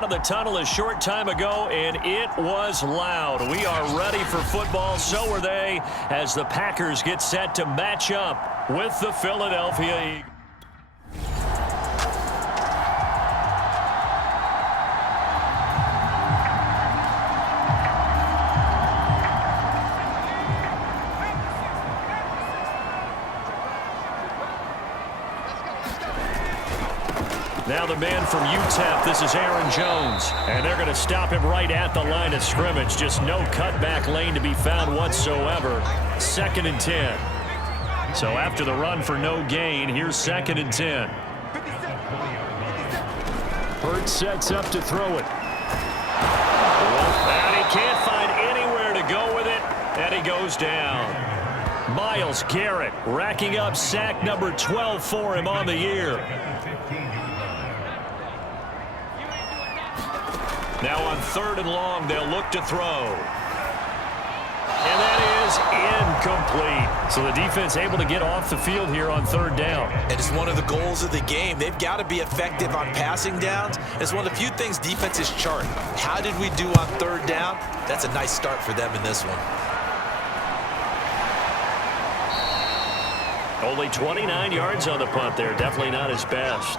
Of the tunnel a short time ago, and it was loud. We are ready for football. So are they, as the Packers get set to match up with the Philadelphia Eagles. Now the man from UTEP, this is Aaron Jones. And they're going to stop him right at the line of scrimmage. Just no cutback lane to be found whatsoever. 2nd and 10. So after the run for no gain, here's 2nd and 10. Hurts sets up to throw it. And he can't find anywhere to go with it. And he goes down. Myles Garrett racking up sack number 12 for him on the year. Now on 3rd and long, they'll look to throw. And that is incomplete. So the defense able to get off the field here on 3rd down. It is one of the goals of the game. They've got to be effective on passing downs. It's one of the few things defenses chart. How did we do on 3rd down? That's a nice start for them in this one. Only 29 yards on the punt there. Definitely not his best.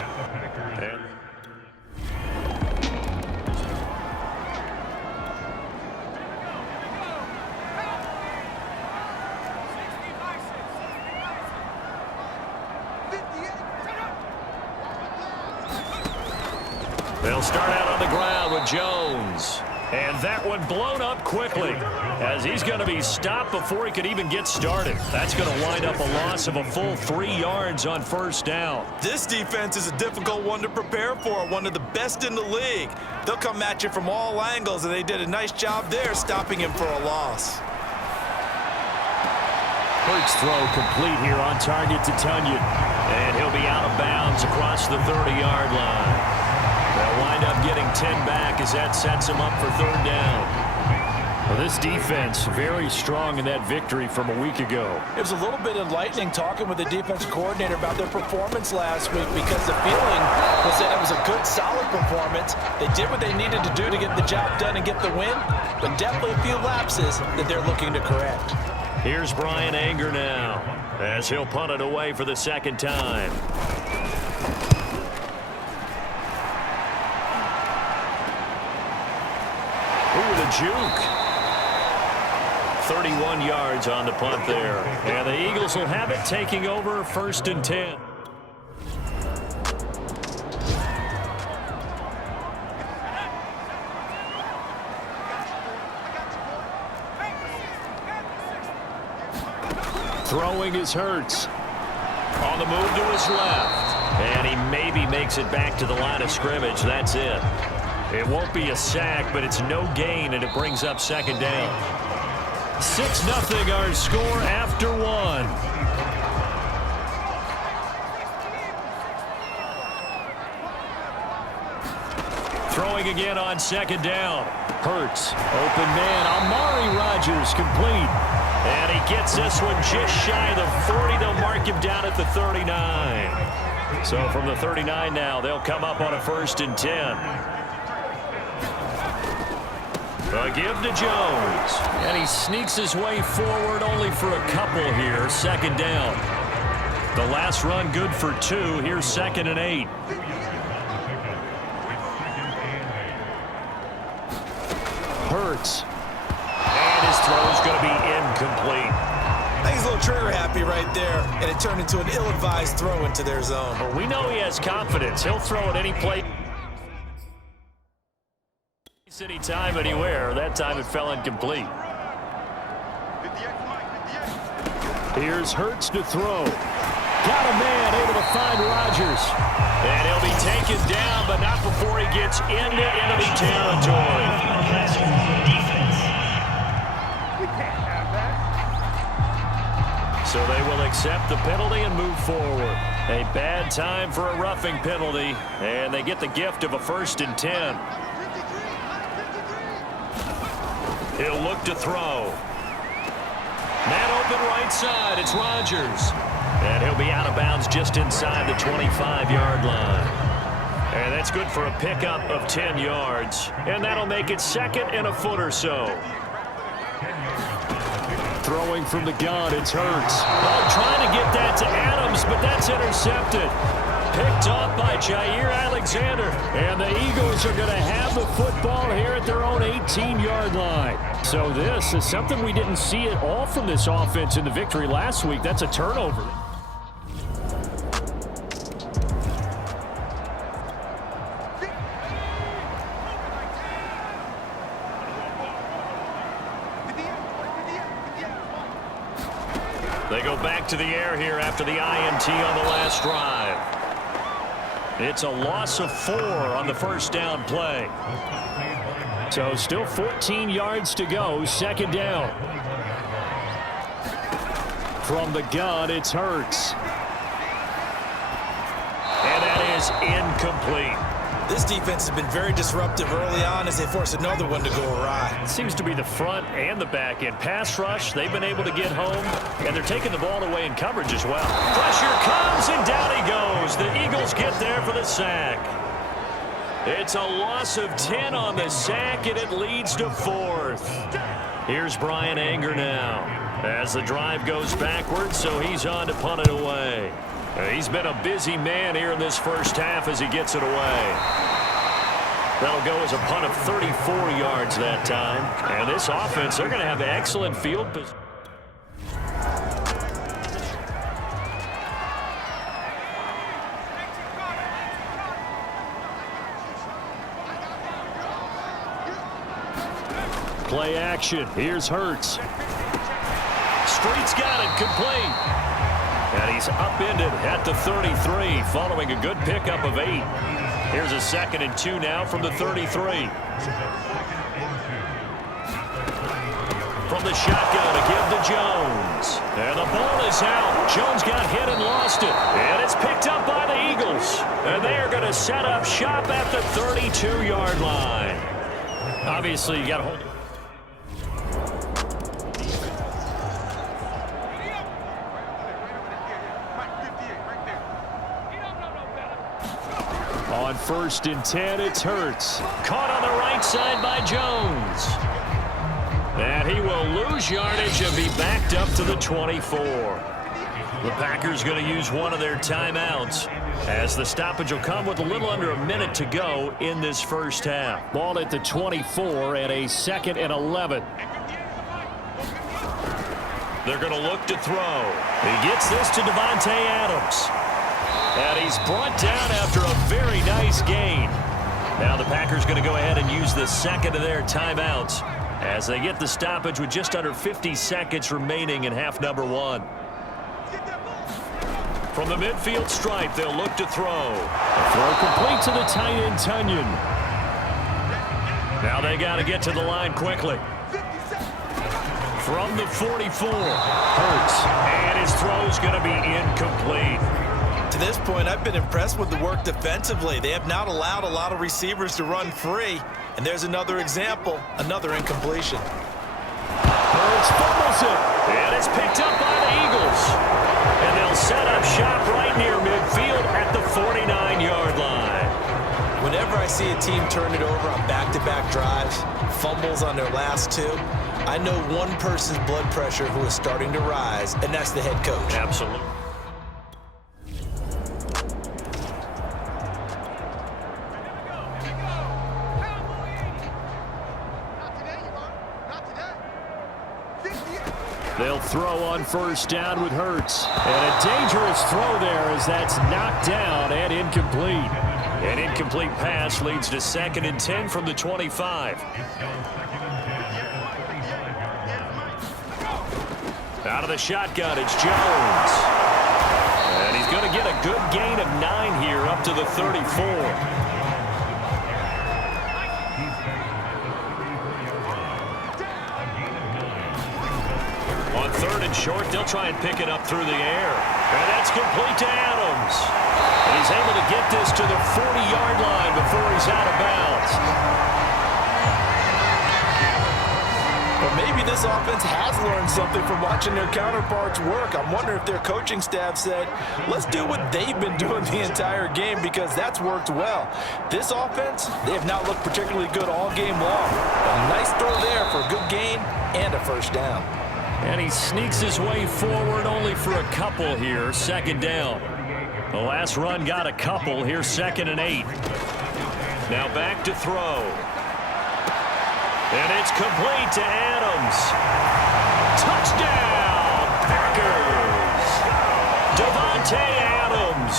They'll start out on the ground with Jones. And that one blown up quickly as he's going to be stopped before he could even get started. That's going to wind up a loss of a full 3 yards on 1st down. This defense is a difficult one to prepare for, one of the best in the league. They'll come at you from all angles, and they did a nice job there stopping him for a loss. Hurts throw complete here on target to Tunyon. And he'll be out of bounds across the 30-yard line. They'll wind up getting 10 back as that sets them up for 3rd down. Well, this defense very strong in that victory from a week ago. It was a little bit enlightening talking with the defense coordinator about their performance last week, because the feeling was that it was a good, solid performance. They did what they needed to do to get the job done and get the win, but definitely a few lapses that they're looking to correct. Here's Brian Anger now as he'll punt it away for the 2nd time. Ooh, the juke. 31 yards on the punt there. And the Eagles will have it, taking over 1st and 10. Throwing is Hurts. On the move to his left. And he maybe makes it back to the line of scrimmage. That's it. It won't be a sack, but it's no gain, and it brings up 2nd down. 6-0 our score after 1. Throwing again on 2nd down. Hurts. Open man. Amari Rodgers complete. And he gets this one just shy of the 40. They'll mark him down at the 39. So from the 39 now, they'll come up on a 1st and 10. A give to Jones. And he sneaks his way forward only for a couple here. 2nd down. The last run good for 2. Here's 2nd and 8. Hurts. And his throw is going to be incomplete. I think he's a little trigger happy right there, and it turned into an ill-advised throw into their zone. Well, we know he has confidence. He'll throw at any play. Anytime, anywhere. That time it fell incomplete. Here's Hurts to throw. Got a man able to find Rodgers. And he'll be taken down, but not before he gets into enemy territory. So they will accept the penalty and move forward. A bad time for a roughing penalty, and they get the gift of a 1st and 10. He'll look to throw. Man open right side. It's Rodgers. And he'll be out of bounds just inside the 25-yard line. And that's good for a pickup of 10 yards. And that'll make it 2nd and a foot or so. Throwing from the gun, it's Hurts. Oh, trying to get that to Adams, but that's intercepted. Picked off by Jair Alexander. And the Eagles are going to have the football here at their own 18-yard line. So this is something we didn't see at all from this offense in the victory last week. That's a turnover. They go back to the air here after the INT on the last drive. It's a loss of 4 on the first down play. So still 14 yards to go, 2nd down. From the gun, it's Hurts. And that is incomplete. This defense has been very disruptive early on as they force another one to go awry. It seems to be the front and the back end. Pass rush, they've been able to get home, and they're taking the ball away in coverage as well. Pressure comes, and down he goes. The Eagles get there for the sack. It's a loss of 10 on the sack, and it leads to 4th. Here's Brian Anger now as the drive goes backwards, so he's on to punt it away. He's been a busy man here in this first half as he gets it away. That'll go as a punt of 34 yards that time. And this offense, they're going to have excellent field position. Play action. Here's Hurts. Street's got it, complete. And he's upended at the 33 following a good pickup of 8. Here's a 2nd and 2 now from the 33. From the shotgun to give to Jones. And the ball is out. Jones got hit and lost it. And it's picked up by the Eagles. And they are going to set up shop at the 32-yard line. Obviously, you got to hold it. On 1st and 10, it's Hurts. Caught on the right side by Jones. And he will lose yardage and be backed up to the 24. The Packers going to use one of their timeouts as the stoppage will come with a little under a minute to go in this first half. Ball at the 24 and a 2nd and 11. They're going to look to throw. He gets this to Devontae Adams. And he's brought down after a very nice gain. Now the Packers going to go ahead and use the 2nd of their timeouts as they get the stoppage with just under 50 seconds remaining in half number 1. From the midfield stripe, they'll look to throw. The throw complete to the tight end, Tunyon. Now they got to get to the line quickly. From the 44, Hurts. And his throw's going to be incomplete. To this point, I've been impressed with the work defensively. They have not allowed a lot of receivers to run free. And there's another example, another incompletion. Hurts fumbles it. And it's picked up by the Eagles. And they'll set up shop right near midfield at the 49-yard line. Whenever I see a team turn it over on back-to-back drives, fumbles on their last 2, I know one person's blood pressure who is starting to rise, and that's the head coach. Absolutely. They'll throw on 1st down with Hurts. And a dangerous throw there as that's knocked down and incomplete. An incomplete pass leads to 2nd and 10 from the 25. Out of the shotgun, it's Jones. And he's going to get a good gain of 9 here up to the 34. On 3rd and short, they'll try and pick it up through the air. And that's complete to Adams. And he's able to get this to the 40-yard line before he's out of bounds. Or maybe this offense has learned something from watching their counterparts work. I'm wondering if their coaching staff said, let's do what they've been doing the entire game, because that's worked well. This offense, they have not looked particularly good all game long. A nice throw there for a good gain and a first down. And he sneaks his way forward only for a couple here, second down. The last run got a couple. Here's 2nd and 8. Now back to throw. And it's complete to Adams. Touchdown, Packers! Davante Adams,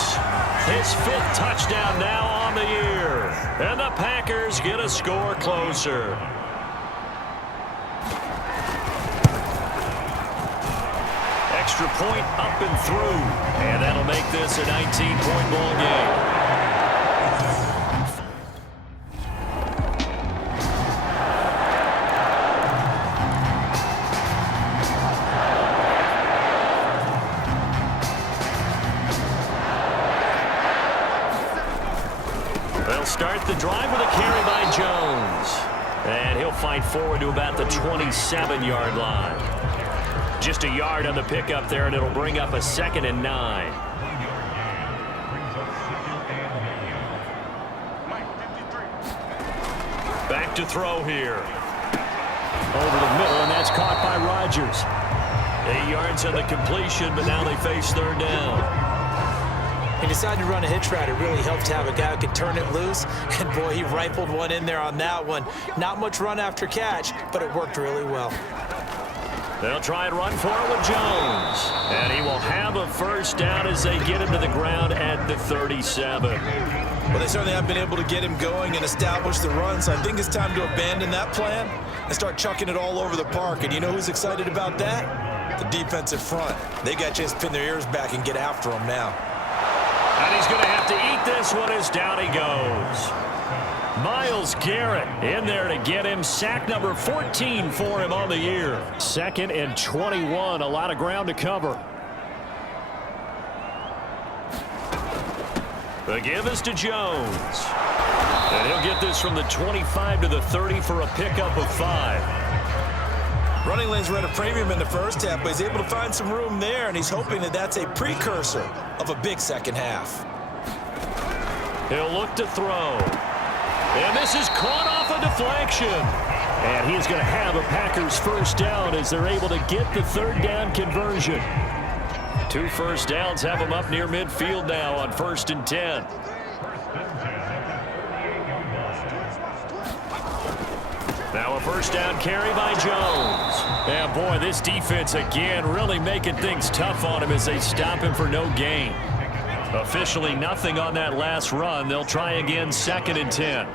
his 5th touchdown now on the year. And the Packers get a score closer. Extra point up and through. And that'll make this a 19-point ball game. They'll start the drive with a carry by Jones. And he'll fight forward to about the 27-yard line. Just a yard on the pickup there, and it'll bring up a 2nd and 9. Back to throw here. Over the middle, and that's caught by Rodgers. 8 yards on the completion, but now they face 3rd down. He decided to run a hitch route. It really helped to have a guy who could turn it loose. And, boy, he rifled one in there on that one. Not much run after catch, but it worked really well. They'll try and run for it with Jones. And he will have a first down as they get him to the ground at the 37. Well, they certainly have been able to get him going and establish the run, so I think it's time to abandon that plan and start chucking it all over the park. And you know who's excited about that? The defensive front. They got a chance to pin their ears back and get after him now. And he's going to have to eat this one as down he goes. Myles Garrett in there to get him. Sack number 14 for him on the year. 2nd and 21. A lot of ground to cover. The give is to Jones. And he'll get this from the 25 to the 30 for a pickup of 5. Running lanes were at a premium in the first half, but he's able to find some room there, and he's hoping that that's a precursor of a big second half. He'll look to throw. And this is caught off a deflection. And he is going to have a Packers first down as they're able to get the 3rd down conversion. 2 first downs have him up near midfield now on 1st and 10. Now a first down carry by Jones. And boy, this defense again really making things tough on him as they stop him for no gain. Officially nothing on that last run. They'll try again 2nd and 10.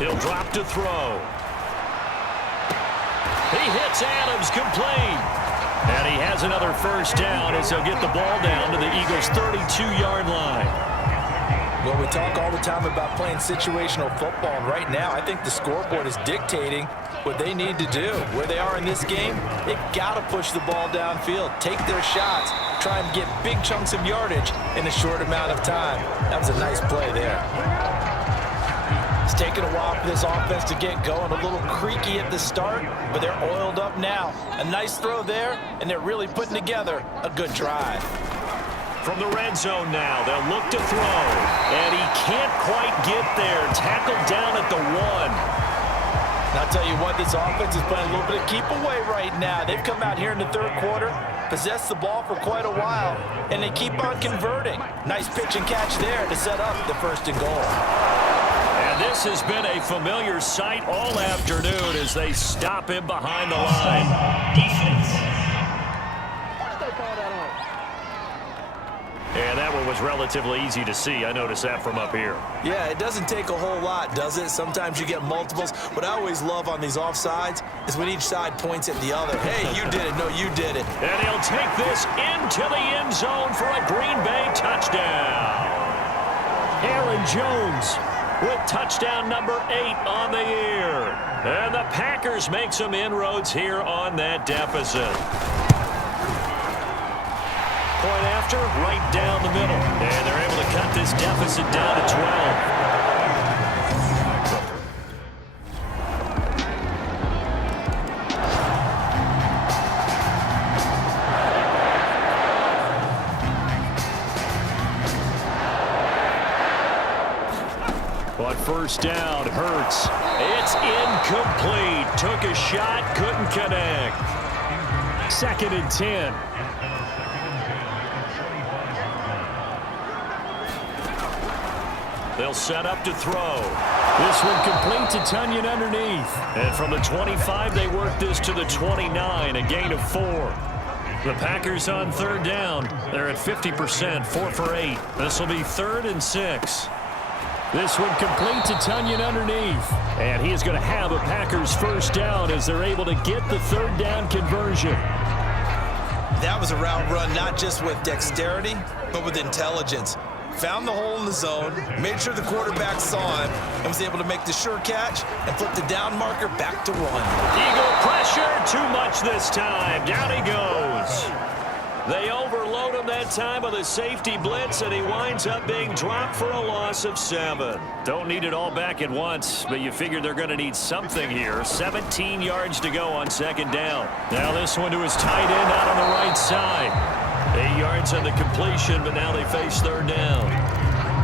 He'll drop to throw. He hits Adams complete. And he has another first down as he'll get the ball down to the Eagles' 32-yard line. Well, we talk all the time about playing situational football, and right now I think the scoreboard is dictating what they need to do. Where they are in this game, they've got to push the ball downfield, take their shots, try and get big chunks of yardage in a short amount of time. That was a nice play there. It's taken a while for this offense to get going, a little creaky at the start, but they're oiled up now. A nice throw there, and they're really putting together a good drive. From the red zone now, they'll look to throw. And he can't quite get there. Tackled down at the 1. And I'll tell you what, this offense is playing a little bit of keep away right now. They've come out here in the 3rd quarter, possessed the ball for quite a while, and they keep on converting. Nice pitch and catch there to set up the 1st and goal. And this has been a familiar sight all afternoon as they stop him behind the line. Defense. And that one was relatively easy to see. I noticed that from up here. Yeah, it doesn't take a whole lot, does it? Sometimes you get multiples. What I always love on these offsides is when each side points at the other. Hey, you did it. No, you did it. And he'll take this into the end zone for a Green Bay touchdown. Aaron Jones with touchdown number 8 on the year. And the Packers make some inroads here on that deficit. Point after, right down the middle. And they're able to cut this deficit down to 12. On first down, Hurts. It's incomplete. Took a shot, couldn't connect. 2nd and 10. They'll set up to throw. This one complete to Tunyon underneath. And from the 25, they work this to the 29, a gain of 4. The Packers on 3rd down. They're at 50%, 4 for 8. This will be 3rd and 6. This one complete to Tunyon underneath. And he is going to have a Packers first down as they're able to get the 3rd down conversion. That was a route run not just with dexterity, but with intelligence. Found the hole in the zone, made sure the quarterback saw him, and was able to make the sure catch and flip the down marker back to run. Eagle pressure, too much this time. Down he goes. They overload him that time with a safety blitz, and he winds up being dropped for a loss of 7. Don't need it all back at once, but you figure they're going to need something here. 17 yards to go on 2nd down. Now this one to his tight end out on the right side. 8 yards on the completion, but now they face 3rd down.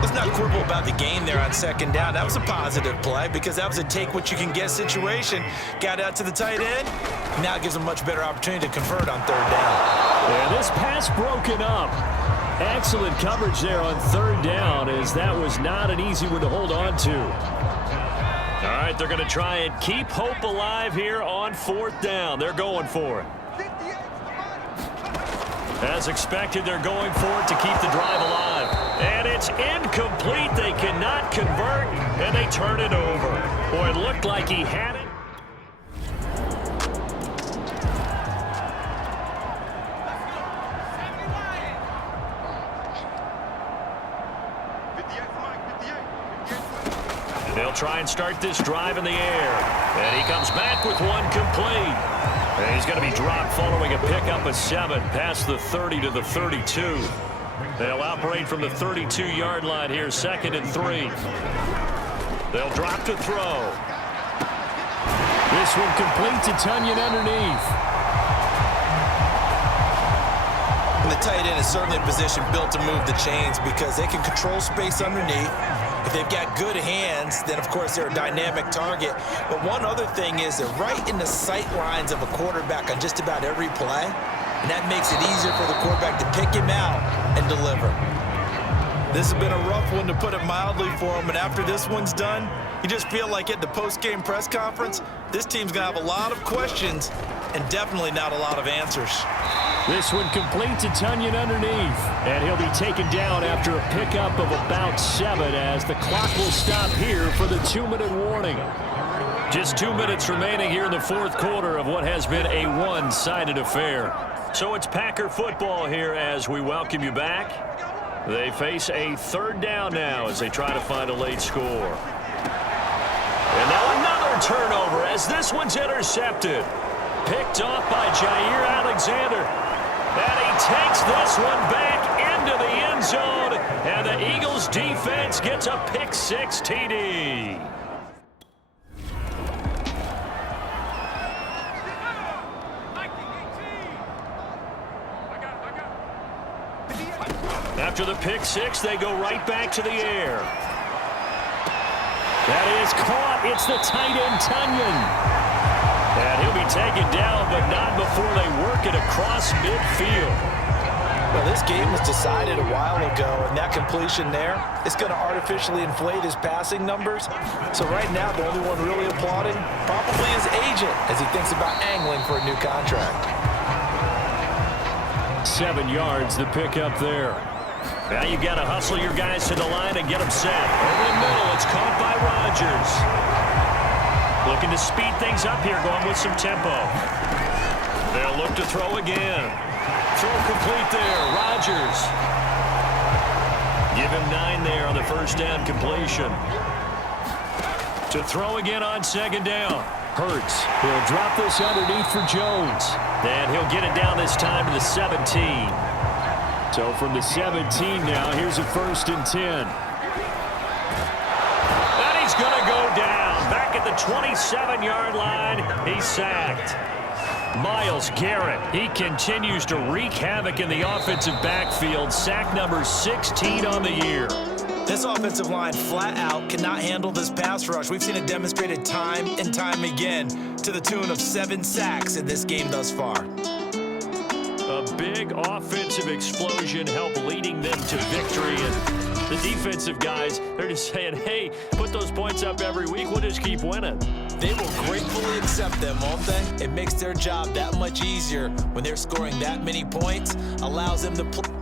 Let's not quibble about the gain there on 2nd down. That was a positive play because that was a take-what-you-can-get situation. Got out to the tight end. Now it gives them a much better opportunity to convert on 3rd down. And this pass broken up. Excellent coverage there on 3rd down, as that was not an easy one to hold on to. All right, they're going to try and keep hope alive here on 4th down. They're going for it. As expected, they're going for it to keep the drive alive. And it's incomplete. They cannot convert, and they turn it over. Boy, it looked like he had it. And they'll try and start this drive in the air. And he comes back with one complete. And he's going to be dropped following a pickup of 7 past the 30 to the 32. They'll operate from the 32-yard line here, 2nd and 3. They'll drop to throw. This one complete to Tunyon underneath. And the tight end is certainly a position built to move the chains because they can control space underneath. If they've got good hands, then, of course, they're a dynamic target. But one other thing is they're right in the sight lines of a quarterback on just about every play, and that makes it easier for the quarterback to pick him out and deliver. This has been a rough one, to put it mildly, for him, and after this one's done, you just feel like at the post-game press conference, this team's going to have a lot of questions and definitely not a lot of answers. This one complete to Tunyon underneath. And he'll be taken down after a pickup of about 7 as the clock will stop here for the 2-minute warning. Just 2 minutes remaining here in the 4th quarter of what has been a one-sided affair. So it's Packer football here as we welcome you back. They face a 3rd down now as they try to find a late score. And now another turnover as this one's intercepted. Picked off by Jair Alexander. And he takes this one back into the end zone. And the Eagles defense gets a pick-6 TD. After the pick-6, they go right back to the air. That is caught. It's the tight end, Tunyon. And he'll be taken down, but not before they work it across midfield. Well, this game was decided a while ago, and that completion there is going to artificially inflate his passing numbers. So right now, the only one really applauding probably his agent as he thinks about angling for a new contract. 7 yards, the pickup there. Now you've got to hustle your guys to the line and get them set. Over the middle, it's caught by Rodgers. Looking to speed things up here, going with some tempo. They'll look to throw again. Throw complete there, Rodgers. Give him 9 there on the first down completion. To throw again on 2nd down. Hurts. He'll drop this underneath for Jones. And he'll get it down this time to the 17. So from the 17 now, here's a 1st and 10. And he's going to go down. Back at the 27-yard line, he's sacked. Myles Garrett, he continues to wreak havoc in the offensive backfield. Sack number 16 on the year. This offensive line flat out cannot handle this pass rush. We've seen it demonstrated time and time again to the tune of 7 sacks in this game thus far. A big offensive explosion helped leading them to victory. And the defensive guys, they're just saying, hey, put those points up every week. We'll just keep winning. They will gratefully accept them, won't they? It makes their job that much easier when they're scoring that many points, allows them to play.